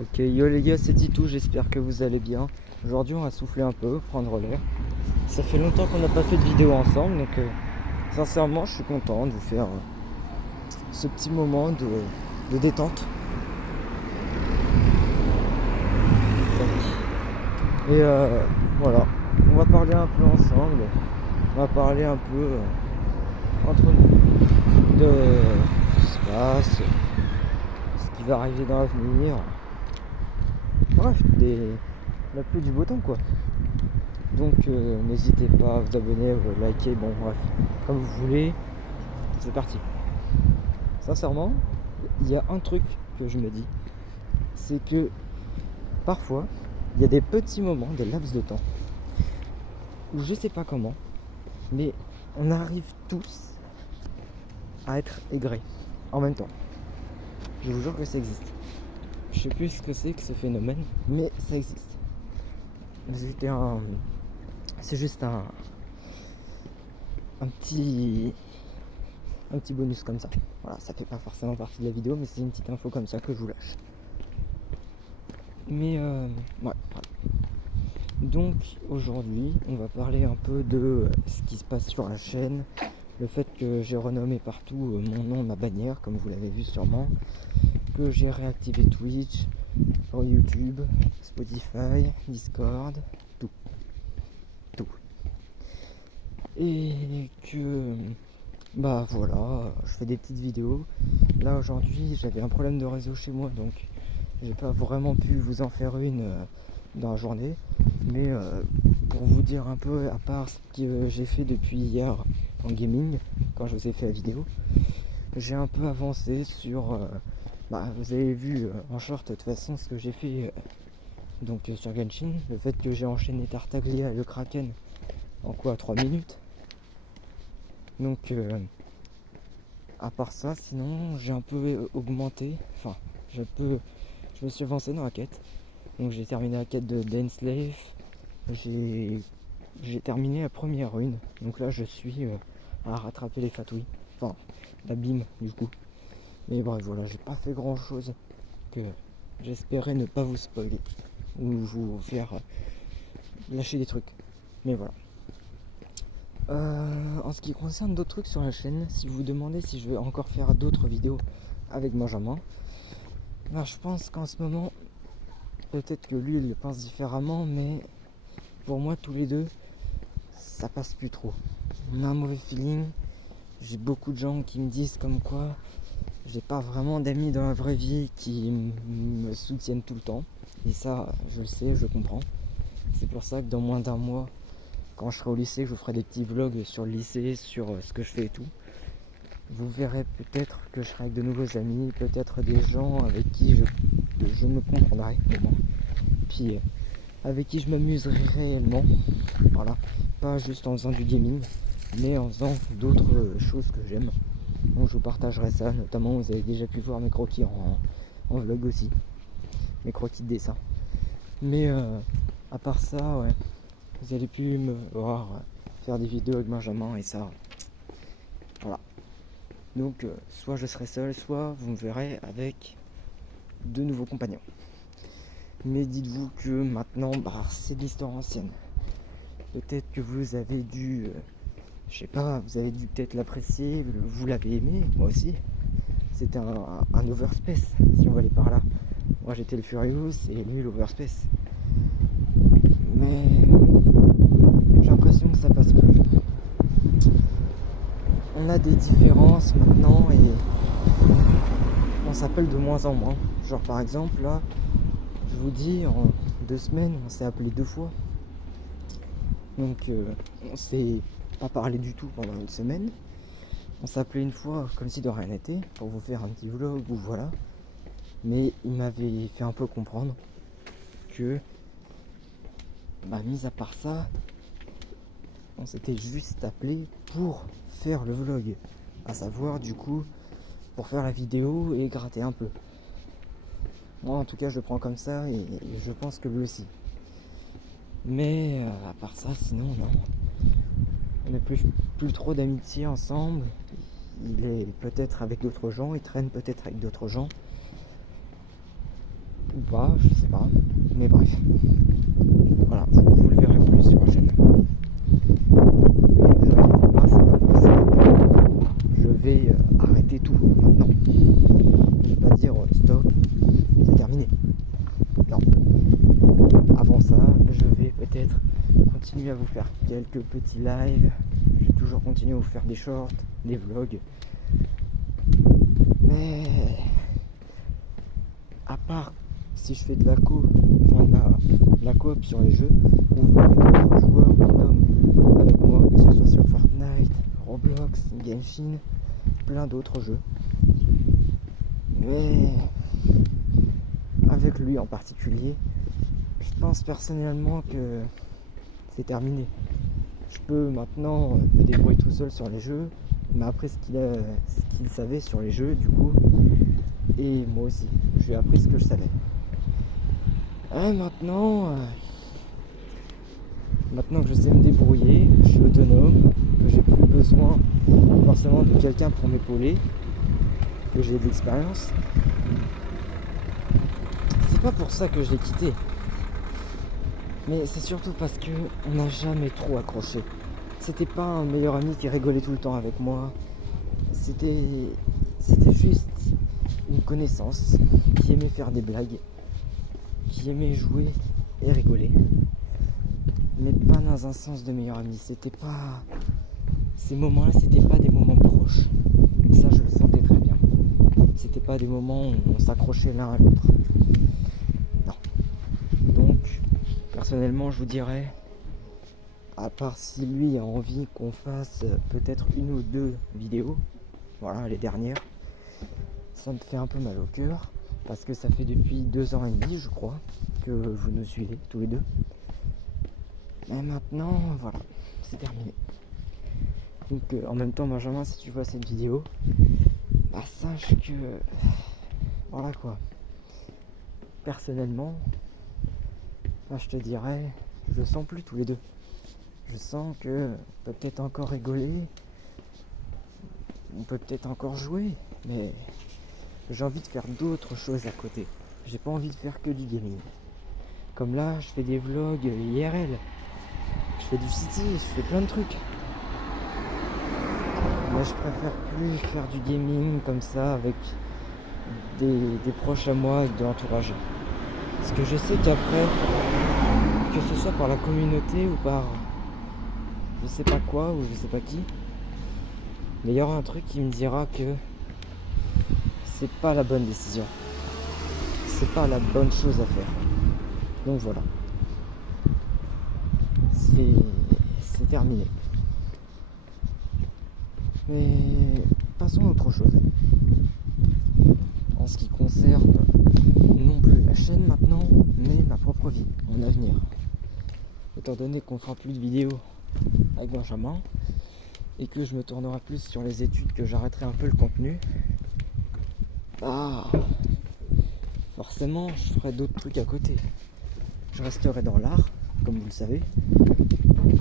Ok, yo les gars, c'est Titou, j'espère que vous allez bien. Aujourd'hui, on va souffler un peu, prendre l'air. Ça fait longtemps qu'on n'a pas fait de vidéo ensemble, donc sincèrement, je suis content de vous faire ce petit moment de détente. Et voilà, on va parler un peu ensemble, on va parler un peu entre nous de ce qui se passe, ce qui va arriver dans l'avenir. Bref, la pluie du beau temps quoi. Donc n'hésitez pas à vous abonner, à vous liker, bon bref, comme vous voulez, c'est parti. Sincèrement, il y a un truc que je me dis, c'est que parfois, il y a des petits moments, des laps de temps, où je sais pas comment, mais on arrive tous à être aigris en même temps. Je vous jure que ça existe. Je sais plus ce que c'est que ce phénomène, mais ça existe. C'est juste un petit bonus comme ça. Voilà, ça fait pas forcément partie de la vidéo, mais c'est une petite info comme ça que je vous lâche. Mais ouais, voilà. Donc aujourd'hui, on va parler un peu de ce qui se passe sur la chaîne, le fait que j'ai renommé partout mon nom, ma bannière, comme vous l'avez vu sûrement, que j'ai réactivé Twitch, YouTube, Spotify, Discord, tout. Et que bah voilà, je fais des petites vidéos. Là aujourd'hui, j'avais un problème de réseau chez moi, donc j'ai pas vraiment pu vous en faire une dans la journée. Mais pour vous dire un peu, à part ce que j'ai fait depuis hier en gaming, quand je vous ai fait la vidéo, j'ai un peu avancé sur vous avez vu en short de toute façon ce que j'ai fait sur Genshin, le fait que j'ai enchaîné Tartaglia et le Kraken en quoi 3 minutes. Donc à part ça, sinon j'ai un peu augmenté, enfin je me suis avancé dans la quête. Donc j'ai terminé la quête de Denslave, j'ai terminé la première rune, donc là je suis à rattraper les fatouilles, enfin l'abîme du coup. Mais bref voilà, j'ai pas fait grand chose que j'espérais ne pas vous spoiler ou vous faire lâcher des trucs. Mais voilà. En ce qui concerne d'autres trucs sur la chaîne, si vous vous demandez si je vais encore faire d'autres vidéos avec Benjamin, je pense qu'en ce moment, peut-être que lui il le pense différemment, mais pour moi tous les deux, ça passe plus trop. On a un mauvais feeling, j'ai beaucoup de gens qui me disent comme quoi j'ai pas vraiment d'amis dans la vraie vie qui me soutiennent tout le temps. Et ça, je le sais, je comprends. C'est pour ça que dans moins d'un mois, quand je serai au lycée, je vous ferai des petits vlogs sur le lycée, sur ce que je fais et tout. Vous verrez peut-être que je serai avec de nouveaux amis, peut-être des gens avec qui je me comprendrai au moins. Puis avec qui je m'amuserai réellement. Voilà. Pas juste en faisant du gaming, mais en faisant d'autres choses que j'aime. Donc je vous partagerai ça, notamment vous avez déjà pu voir mes croquis en vlog aussi. Mes croquis de dessin. Mais à part ça, ouais, vous allez pu me voir faire des vidéos avec Benjamin et ça. Voilà. Donc soit je serai seul, soit vous me verrez avec de nouveaux compagnons. Mais dites-vous que maintenant, c'est de l'histoire ancienne. Peut-être que vous avez dû, je sais pas, vous avez dû peut-être l'apprécier, vous l'avez aimé, moi aussi. C'était un overspace, si on va aller par là. Moi j'étais le Furious et lui l'overspace. Mais j'ai l'impression que ça passe plus. On a des différences maintenant et on s'appelle de moins en moins. Genre par exemple là, je vous dis, en 2 semaines, on s'est appelé 2 fois. Donc on s'est pas parlé du tout pendant une semaine. On s'est appelé une fois comme si de rien n'était, pour vous faire un petit vlog ou voilà. Mais il m'avait fait un peu comprendre que, mis à part ça, on s'était juste appelé pour faire le vlog. À savoir du coup, pour faire la vidéo et gratter un peu. Moi en tout cas je le prends comme ça et je pense que lui aussi. Mais à part ça, sinon non. On n'a plus trop d'amitié ensemble. Il est peut-être avec d'autres gens, il traîne peut-être avec d'autres gens. ou pas, je sais pas, mais bref, voilà, vous le verrez plus sur la chaîne. Mais vous inquiétez pas, c'est pas pour ça que je vais arrêter tout maintenant. Je vais pas dire stop, c'est terminé. Non. Avant ça, je vais peut-être continuer à vous faire quelques petits lives. Je vais toujours continuer à vous faire des shorts, des vlogs. Mais à part si je fais de la coop, enfin de la coop sur les jeux, ou avec d'autres joueurs random avec moi, que ce soit sur Fortnite, Roblox, Genshin, plein d'autres jeux. Mais avec lui en particulier, je pense personnellement que c'est terminé. Je peux maintenant me débrouiller tout seul sur les jeux, mais après ce qu'il savait sur les jeux du coup, et moi aussi, j'ai appris ce que je savais. Et maintenant que je sais me débrouiller, que je suis autonome, que j'ai plus besoin forcément de quelqu'un pour m'épauler, que j'ai de l'expérience, c'est pas pour ça que je l'ai quitté. Mais c'est surtout parce que on n'a jamais trop accroché. C'était pas un meilleur ami qui rigolait tout le temps avec moi. C'était juste une connaissance qui aimait faire des blagues, qui aimait jouer et rigoler. Mais pas dans un sens de meilleur ami. C'était pas... Ces moments-là, c'était pas des moments proches. Et ça, je le sentais très bien. C'était pas des moments où on s'accrochait l'un à l'autre. Non. Donc, personnellement, je vous dirais, à part si lui a envie qu'on fasse peut-être une ou deux vidéos, voilà, les dernières, ça me fait un peu mal au cœur, parce que ça fait depuis 2 ans et demi, je crois, que vous nous suivez tous les deux. Et maintenant, voilà, c'est terminé. Donc en même temps, Benjamin, si tu vois cette vidéo, bah sache que... Voilà quoi. Personnellement, bah, je te dirais, je le sens plus tous les deux. Je sens que on peut peut-être encore rigoler, on peut peut-être encore jouer, mais j'ai envie de faire d'autres choses à côté. J'ai pas envie de faire que du gaming. Comme là, je fais des vlogs IRL, je fais du city, je fais plein de trucs. Mais je préfère plus faire du gaming comme ça avec des proches à moi, de l'entourage. Parce que je sais qu'après, que ce soit par la communauté ou par je sais pas quoi ou je sais pas qui, mais il y aura un truc qui me dira que c'est pas la bonne décision. C'est pas la bonne chose à faire. Donc voilà. C'est terminé. Mais passons à autre chose. En ce qui concerne non plus la chaîne maintenant, mais ma propre vie, mon avenir. Étant donné qu'on fera plus de vidéos avec Benjamin et que je me tournerai plus sur les études, que j'arrêterai un peu le contenu, bah forcément je ferai d'autres trucs à côté. Je resterai dans l'art, comme vous le savez.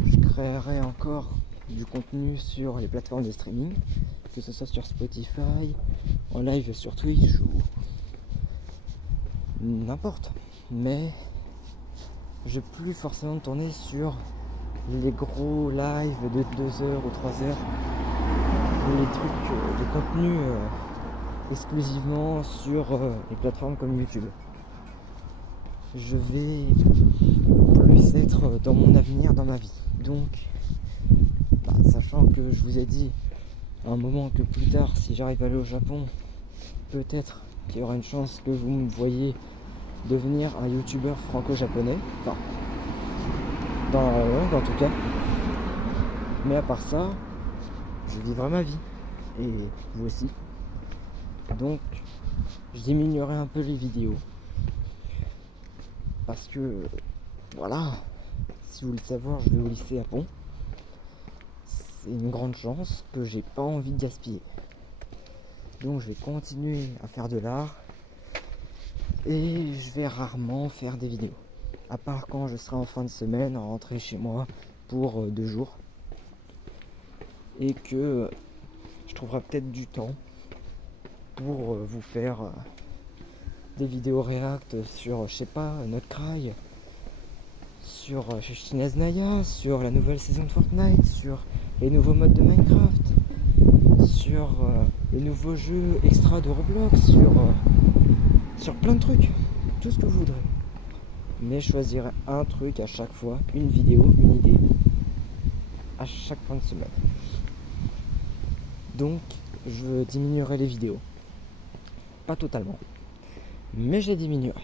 Je créerai encore du contenu sur les plateformes de streaming, que ce soit sur Spotify, en live sur Twitch ou n'importe. Mais je vais plus forcément tourner sur les gros lives de 2 heures ou 3 heures, ou les trucs de contenu exclusivement sur les plateformes comme YouTube. Je vais plus être dans mon avenir, dans ma vie. Donc, sachant que je vous ai dit à un moment que plus tard, si j'arrive à aller au Japon, peut-être qu'il y aura une chance que vous me voyez devenir un youtubeur franco-japonais. Enfin, dans la langue en tout cas. Mais à part ça, je vivrai ma vie. Et vous aussi. Donc, je diminuerai un peu les vidéos. Parce que, voilà, si vous voulez savoir, je vais au lycée à Pont. C'est une grande chance que j'ai pas envie de gaspiller. Donc je vais continuer à faire de l'art. Et je vais rarement faire des vidéos. À part quand je serai en fin de semaine, rentrer chez moi pour 2 jours. Et que je trouverai peut-être du temps pour vous faire des vidéos react sur, je sais pas, Notcry, sur Shinaz Naya, sur la nouvelle saison de Fortnite, sur les nouveaux modes de Minecraft, sur les nouveaux jeux extra de Roblox, sur plein de trucs, tout ce que vous voudrez. Mais je choisirai un truc à chaque fois, une vidéo, une idée, à chaque fin de semaine. Donc je diminuerai les vidéos. Pas totalement, mais je les diminuerai.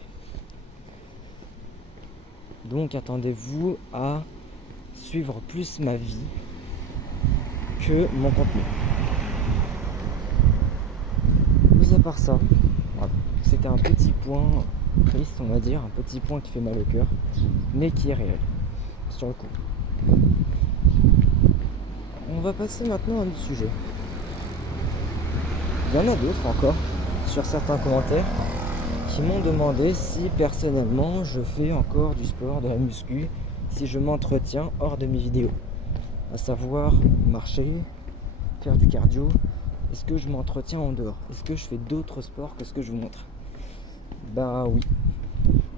Donc attendez-vous à suivre plus ma vie que mon contenu. Mis à part ça, voilà. C'était un petit point triste, on va dire, un petit point qui fait mal au cœur, mais qui est réel, sur le coup. On va passer maintenant à un autre sujet. Il y en a d'autres encore, sur certains commentaires, qui m'ont demandé si personnellement je fais encore du sport, de la muscu, si je m'entretiens hors de mes vidéos. À savoir marcher, faire du cardio, est-ce que je m'entretiens en dehors? Est-ce que je fais d'autres sports que ce que je vous montre? Bah oui.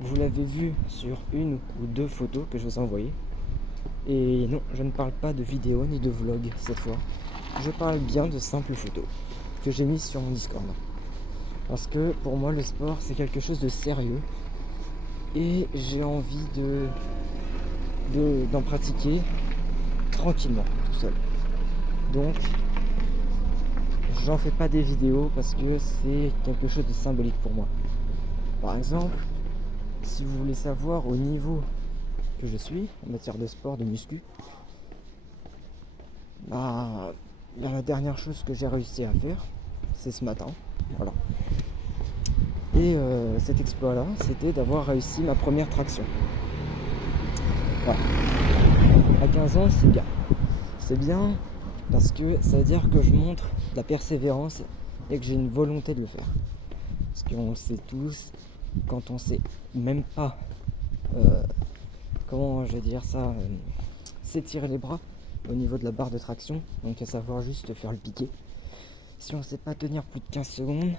Vous l'avez vu sur une ou deux photos que je vous ai envoyées. Et non, je ne parle pas de vidéo ni de vlog cette fois. Je parle bien de simples photos que j'ai mises sur mon Discord. Parce que pour moi le sport c'est quelque chose de sérieux. Et j'ai envie d'en pratiquer tranquillement, tout seul. Donc j'en fais pas des vidéos parce que c'est quelque chose de symbolique pour moi. Par exemple, si vous voulez savoir au niveau que je suis en matière de sport, de muscu, bah, la dernière chose que j'ai réussi à faire, c'est ce matin, voilà. Et cet exploit-là, c'était d'avoir réussi ma première traction. Voilà. À 15 ans, c'est bien. C'est bien parce que ça veut dire que je montre de la persévérance et que j'ai une volonté de le faire. Parce qu'on le sait tous, quand on sait même pas, comment je vais dire ça, s'étirer les bras au niveau de la barre de traction, donc à savoir juste faire le piqué. Si on ne sait pas tenir plus de 15 secondes,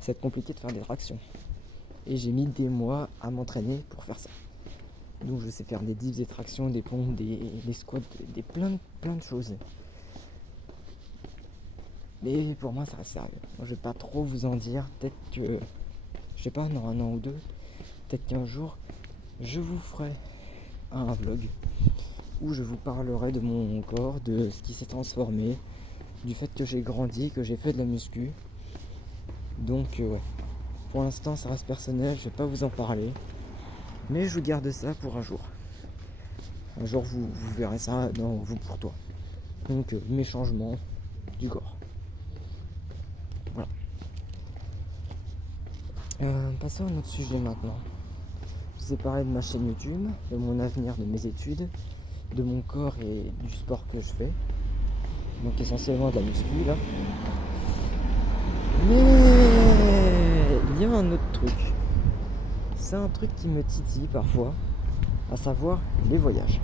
ça va être compliqué de faire des tractions. Et j'ai mis des mois à m'entraîner pour faire ça. Donc je sais faire des dips, des tractions, des pompes, des squats, des plein de choses. Mais pour moi ça reste sérieux. Moi, je vais pas trop vous en dire. Peut-être que, je sais pas, dans un an ou deux, peut-être qu'un jour, je vous ferai un vlog où je vous parlerai de mon corps, de ce qui s'est transformé, du fait que j'ai grandi, que j'ai fait de la muscu. Donc ouais, pour l'instant ça reste personnel, je vais pas vous en parler, mais je vous garde ça pour un jour. Un jour vous verrez ça dans Vous pour Toi. Donc mes changements du corps. Voilà. Passons à un autre sujet maintenant. Je vous ai parlé de ma chaîne YouTube, de mon avenir, de mes études, de mon corps et du sport que je fais. Donc essentiellement de la muscu là. Mais il y a un autre truc. C'est un truc qui me titille parfois, à savoir les voyages.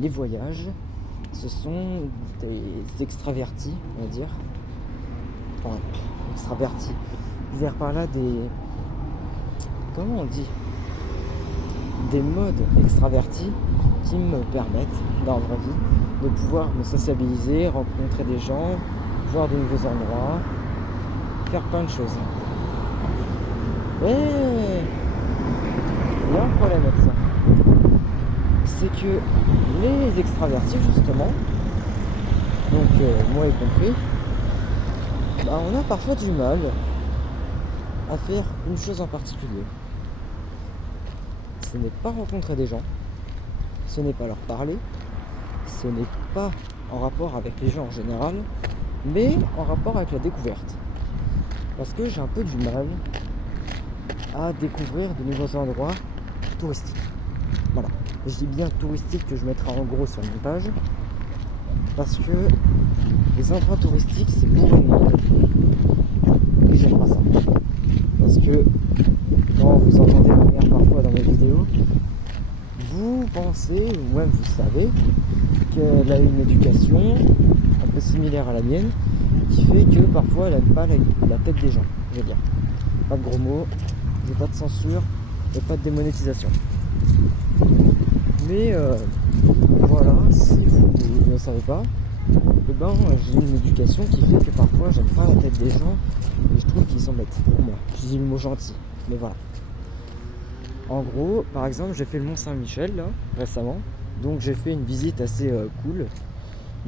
Les voyages, ce sont des extravertis, on va dire. Enfin, extravertis. Je veux dire par là des... Comment on dit? Des modes extravertis qui me permettent, dans la vraie vie, de pouvoir me sociabiliser, rencontrer des gens, voir de nouveaux endroits, faire plein de choses. Et il y a un problème avec ça. C'est que les extravertis, justement, donc moi y compris, bah, on a parfois du mal à faire une chose en particulier. Ce n'est pas rencontrer des gens, ce n'est pas leur parler, ce n'est pas en rapport avec les gens en général, mais en rapport avec la découverte. Parce que j'ai un peu du mal à découvrir de nouveaux endroits touristiques. Voilà. Je dis bien touristique que je mettrai en gros sur une page. Parce que les endroits touristiques, c'est bourré de monde. Et j'aime pas ça. Parce que quand vous entendez ma mère parfois dans mes vidéos, vous pensez, ou même vous savez, qu'elle a une éducation un peu similaire à la mienne, qui fait que parfois elle n'aime pas la tête des gens, je veux dire. pas de gros mots, j'ai pas de censure et pas de démonétisation. Mais voilà, si vous ne le savez pas, j'ai une éducation qui fait que parfois j'aime pas la tête des gens et je trouve qu'ils sont bêtes pour moi. Je dis le mot gentil, mais voilà. En gros, par exemple, j'ai fait le Mont Saint-Michel là, récemment, donc j'ai fait une visite assez cool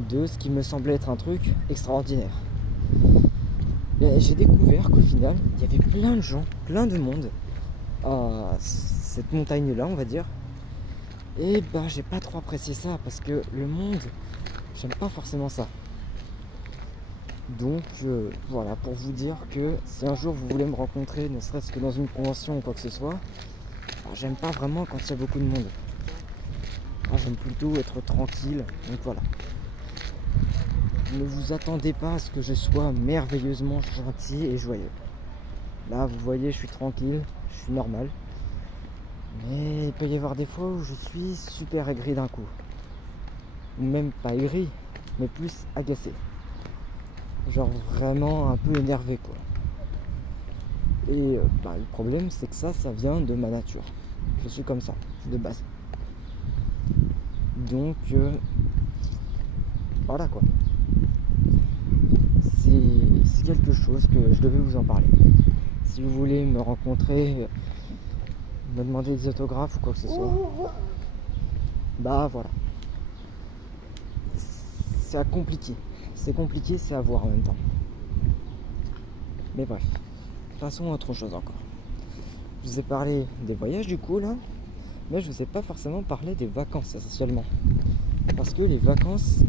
de ce qui me semblait être un truc extraordinaire. Et j'ai découvert qu'au final, il y avait plein de gens, plein de monde à cette montagne-là, on va dire. Et j'ai pas trop apprécié ça parce que le monde, j'aime pas forcément ça. Donc voilà, pour vous dire que si un jour vous voulez me rencontrer, ne serait-ce que dans une convention ou quoi que ce soit, j'aime pas vraiment quand il y a beaucoup de monde. J'aime plutôt être tranquille, donc voilà. Ne vous attendez pas à ce que je sois merveilleusement gentil et joyeux. Là, vous voyez, je suis tranquille, je suis normal. Mais il peut y avoir des fois où je suis super aigri d'un coup. Ou même pas aigri, mais plus agacé. Genre vraiment un peu énervé quoi. Et le problème c'est que ça vient de ma nature. Je suis comme ça, de base. Donc voilà quoi. C'est quelque chose que je devais vous en parler. Si vous voulez me rencontrer, me demander des autographes ou quoi que ce soit, voilà. C'est compliqué. C'est compliqué, c'est à voir en même temps. Mais bref, passons à autre chose encore. Je vous ai parlé des voyages du coup là, mais je vous ai pas forcément parlé des vacances essentiellement. Parce que les vacances,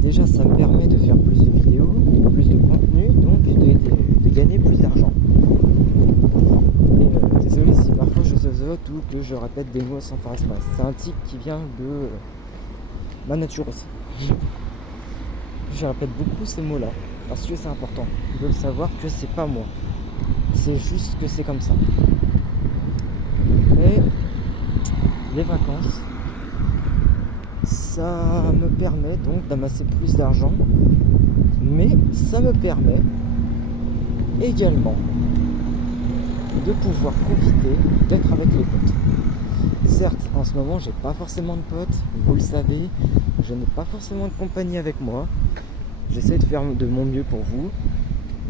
déjà ça me permet de faire plus de vidéos, plus de contenu, donc de gagner plus d'argent. Et désolé si parfois je zozote ou que je répète des mots sans faire exprès. C'est un tic qui vient de ma nature aussi. Je répète beaucoup ces mots-là, parce que c'est important de le savoir que c'est pas moi. C'est juste que c'est comme ça. Et les vacances, ça me permet donc d'amasser plus d'argent, mais ça me permet également de pouvoir profiter d'être avec les potes. Certes, en ce moment, j'ai pas forcément de potes, vous le savez, je n'ai pas forcément de compagnie avec moi. J'essaie de faire de mon mieux pour vous,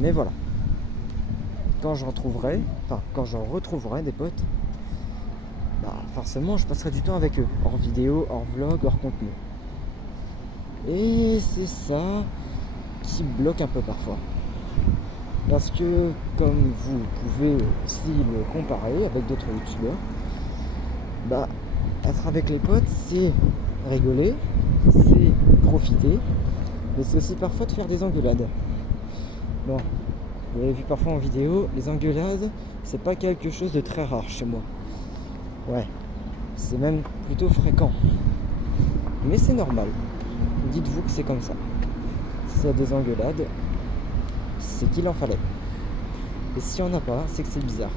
mais voilà. Quand j'en retrouverai des potes, forcément je passerai du temps avec eux, hors vidéo, hors vlog, hors contenu. Et c'est ça qui bloque un peu parfois. Parce que, comme vous pouvez aussi le comparer avec d'autres youtubeurs, être avec les potes, c'est rigoler, c'est profiter, mais c'est aussi parfois de faire des engueulades. Bon, vous avez vu parfois en vidéo, les engueulades, c'est pas quelque chose de très rare chez moi. Ouais, c'est même plutôt fréquent. Mais c'est normal. Dites-vous que c'est comme ça. S'il y a des engueulades, c'est qu'il en fallait. Et s'il n'y en a pas, c'est que c'est bizarre.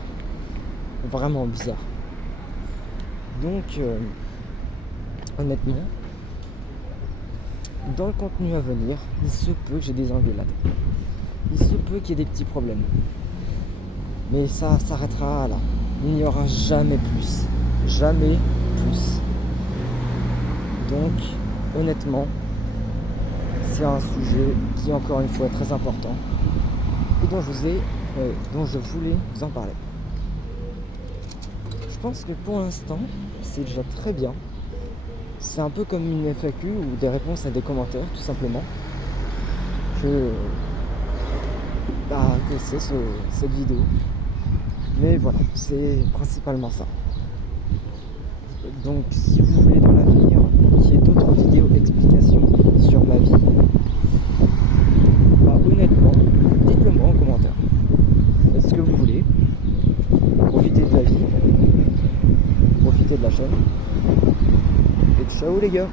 Vraiment bizarre. Donc, honnêtement, dans le contenu à venir, il se peut que j'ai des engueulades. Il se peut qu'il y ait des petits problèmes. Mais ça s'arrêtera là. Il n'y aura jamais plus. Jamais plus. Donc, honnêtement, c'est un sujet qui est encore une fois très important et dont je voulais vous en parler. Je pense que pour l'instant, c'est déjà très bien. C'est un peu comme une FAQ ou des réponses à des commentaires, tout simplement. Que c'est cette vidéo. Mais voilà, c'est principalement ça. Donc si vous voulez dans l'avenir qu'il y ait d'autres vidéos explications sur ma vie, honnêtement, dites-le moi en commentaire. Faites ce que vous voulez. Profitez de la vie. Profitez de la chaîne. Et ciao les gars.